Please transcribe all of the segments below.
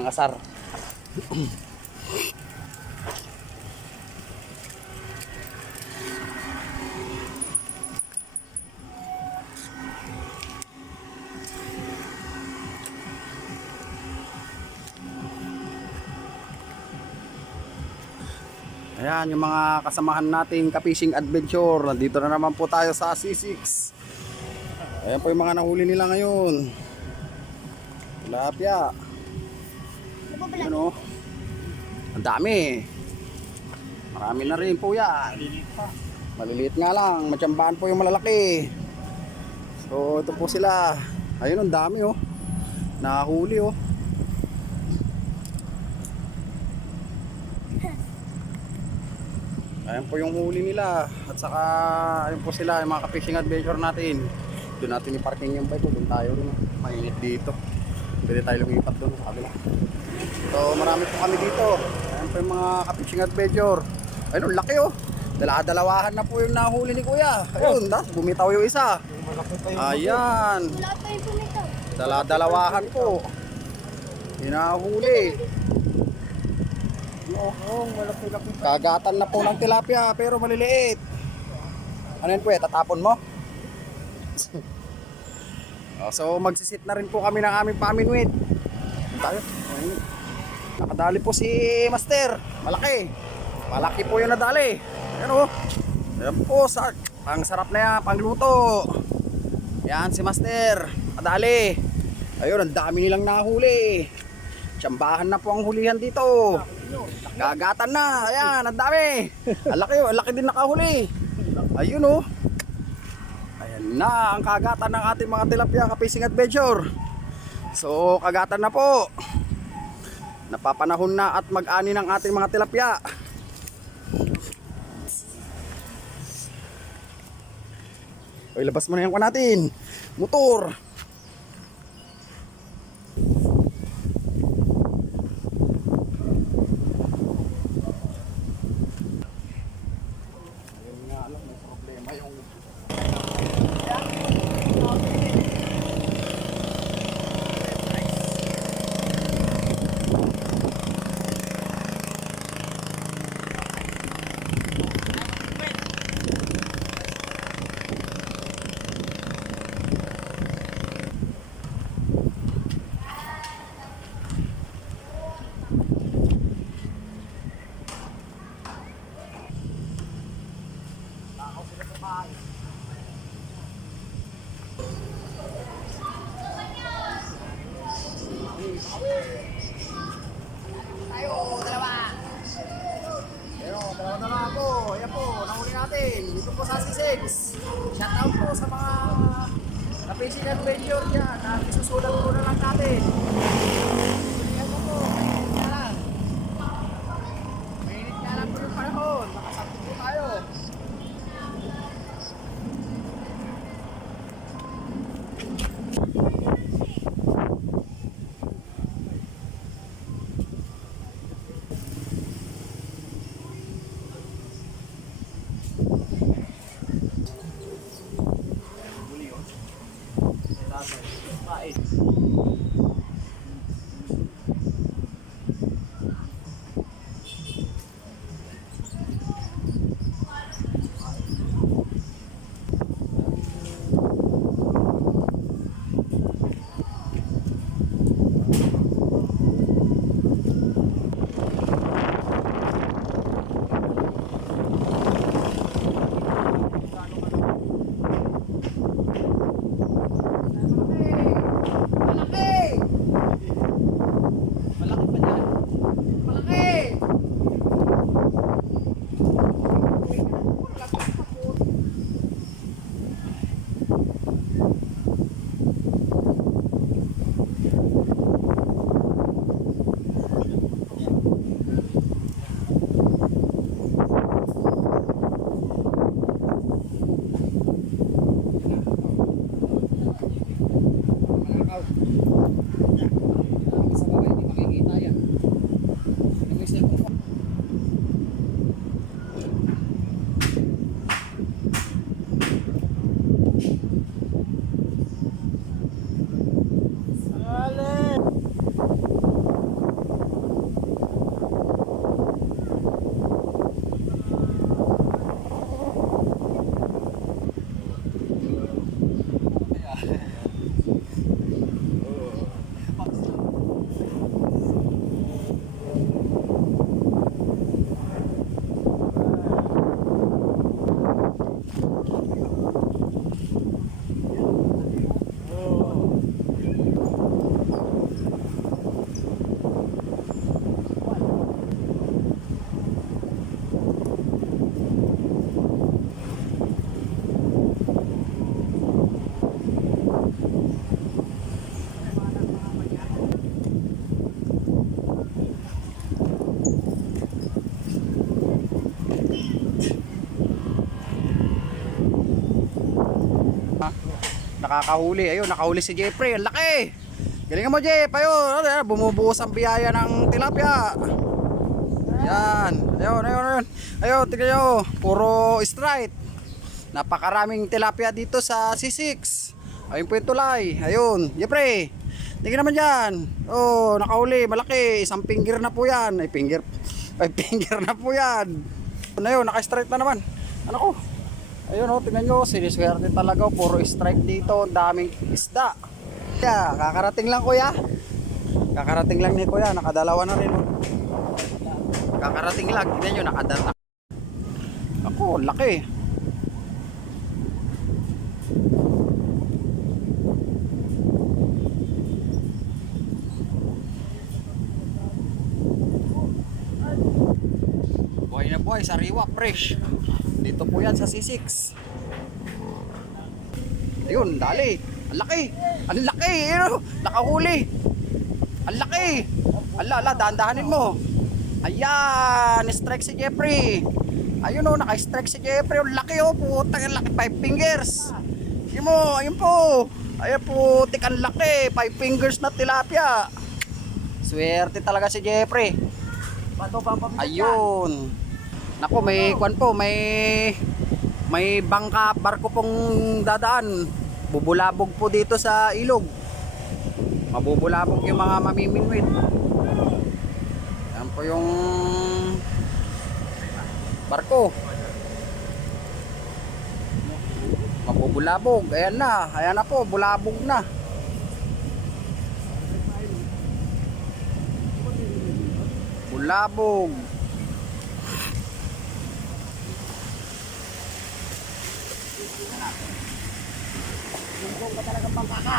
Ang asar. Ayan yung mga kasamahan nating ka-fishing adventure. Nandito na naman po tayo sa C6. Ayan po yung mga nahuli nila ngayon. Tilapia. Ano? Ang dami. Marami na rin po yan. Maliliit nga lang. Matsambahan po yung malalaki. So ito po sila. Ayun ang dami oh. Nahuli oh. Ayan po yung huli nila. At saka ayun po sila yung mga ka-fishing adventure natin. Doon natin i-parking yung bike. Doon tayo rin. Mainit dito. Pwede tayo lumipat doon sa kabila. So marami po kami dito. Ayan po yung mga ka-fishing adventure. Ayun, laki oh. Dalawahan na po yung nahuli ni Kuya. Ayun, bumitaw yung isa. Ayan. Dalawahan po. Hinahuli. Kagatan na po ng tilapia pero maliliit. Ano yun po eh, tatapon mo? So magsisit na rin po kami ng aming paminwit. Tayo. Nakadali po si Master. Malaki. Malaki po yung nadali. Ayan o. Ayan po. Ang sarap na yan. Pangluto. Yan si Master. Nakadali. Ayun, ang dami nilang nahuli. Tsambahan na po ang hulihan dito. Kagatan na. Ayan, ang dami. Ang laki din nakahuli. Ayun o. Ayan na ang kagatan ng ating mga tilapia ka-fishing adventure. So, kagatan na po. Napapanahon na at mag-ani ng ating mga tilapia. O, ilabas mo na yung natin. Motor. Dalawa po. Ayan po, nahuli natin. Dito po sa C6. Shout out po sa mga ka-fishing adventure dyan. Susulat po na lang natin. Ayan po po. Mainit na lang. Mainit na lang po yung panahon. Nakasakto po tayo. nakakahuli. Ayun, nakahuli si Jeffrey. Ang laki. Galingan mo, Jeff. Ayun, bumubuhos ang biyaya ng tilapia. Yan. Ayun, ayun, ayun. Ayun, tingnan nyo. Puro straight. Napakaraming tilapia dito sa C6. Ayun po yung tulay. Ayun, Jeffrey. Tingnan naman dyan. Oh, nakahuli. Malaki. Isang finger na po yan. Ay, finger. 5 finger na po yan. Ayun, naka-straight na naman. Ano ko? Ayun, oh, tingnan nyo. Siniswerte talaga. Puro strike dito. Ang daming isda. Yeah, kakarating lang kuya. Kakarating lang ni kuya, nakadalawa na rin. Oh. Kakarating lang, tingnan nyo, nakadalawa. Ako, laki. Buhay na buhay, sariwa, fresh. Dito po yan sa C6. Ayun, dali. Ang laki! Ang laki! Ayun, nakahuli! Ang laki! Ala, dahan-dahanin mo! Ayan! Strike si Jeffrey! Ayun o, naka-strike si Jeffrey! Ang laki o! Putang, ang laki! 5 fingers! Ayun mo! Ayun po! Ayun po! Tik, ang laki! 5 fingers na tilapia! Swerte talaga si Jeffrey! Ayun! Naku, may kwan po! May bangka, barko pong dadaan. Bubulabog po dito sa ilog. Mabubulabog yung mga mamiminwit. Yan po yung barko. Mabubulabog. Ayan na. Ayan na po. Bulabog na. Bulabog. Yung ka talagang bangkaka.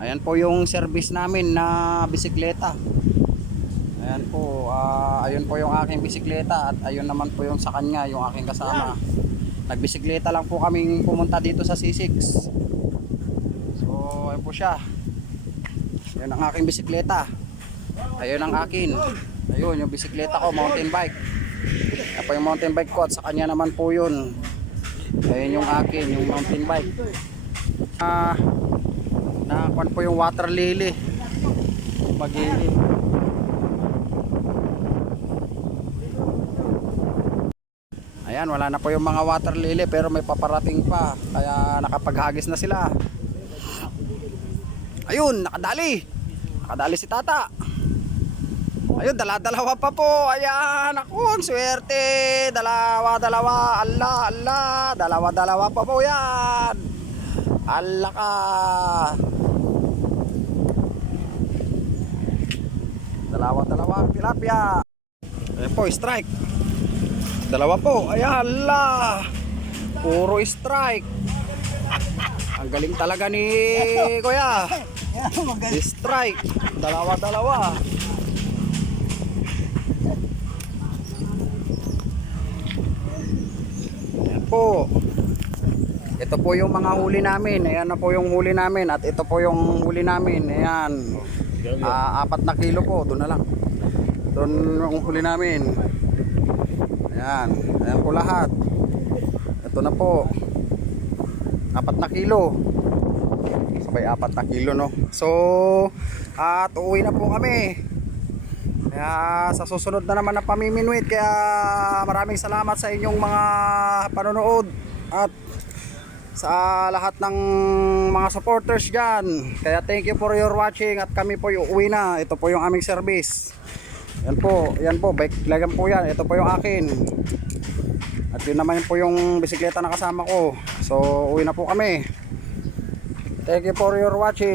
Ayan po yung service namin na bisikleta. Ayan po, ayun po yung aking bisikleta at ayun naman po yung sa kanya, yung aking kasama. Nagbisikleta lang po kaming pumunta dito sa C6. So, ayun po siya. Ayun ang aking bisikleta. Ayun ang akin. Ayun yung bisikleta ko, mountain bike. Ayan po yung mountain bike ko at sa kanya naman po yun. Ayun yung akin, yung mountain bike. Nakakuan po yung water lily. Magili. Ayan, wala na po yung mga water lily pero may paparating pa. Kaya nakapaghagis na sila. Ayun, nakadali. Nakadali si tata. Ayun, dalawa pa po. Ayan, ako, swerte. Dalawa. Allah. Dalawa pa po yan. Allah ka. Dalawa tilapia. Ayan po, strike. Dalawa po. Ayan, Allah. Puro strike. Ang galing talaga ni Kuya. Strike. Dalawa. Ayan po. Ito po yung mga huli namin. Ayan na po yung huli namin. At ito po yung huli namin. Ayan. 4 na kilo po. Doon na lang. Doon yung huli namin. Ayan. Ayan po lahat. Ito na po. 4 na kilo. Sabay 4 na kilo, no. So, at uuwi na po kami. Kaya sa susunod na naman na pamiminwit. Kaya maraming salamat sa inyong mga panonood. At sa lahat ng mga supporters dyan. Kaya thank you for your watching. At kami po uuwi na. Ito po yung aming service. Yan po, bike lagan po yan. Ito po yung akin. At yun naman po yung bisikleta na kasama ko. So uwi na po kami. Thank you for your watching.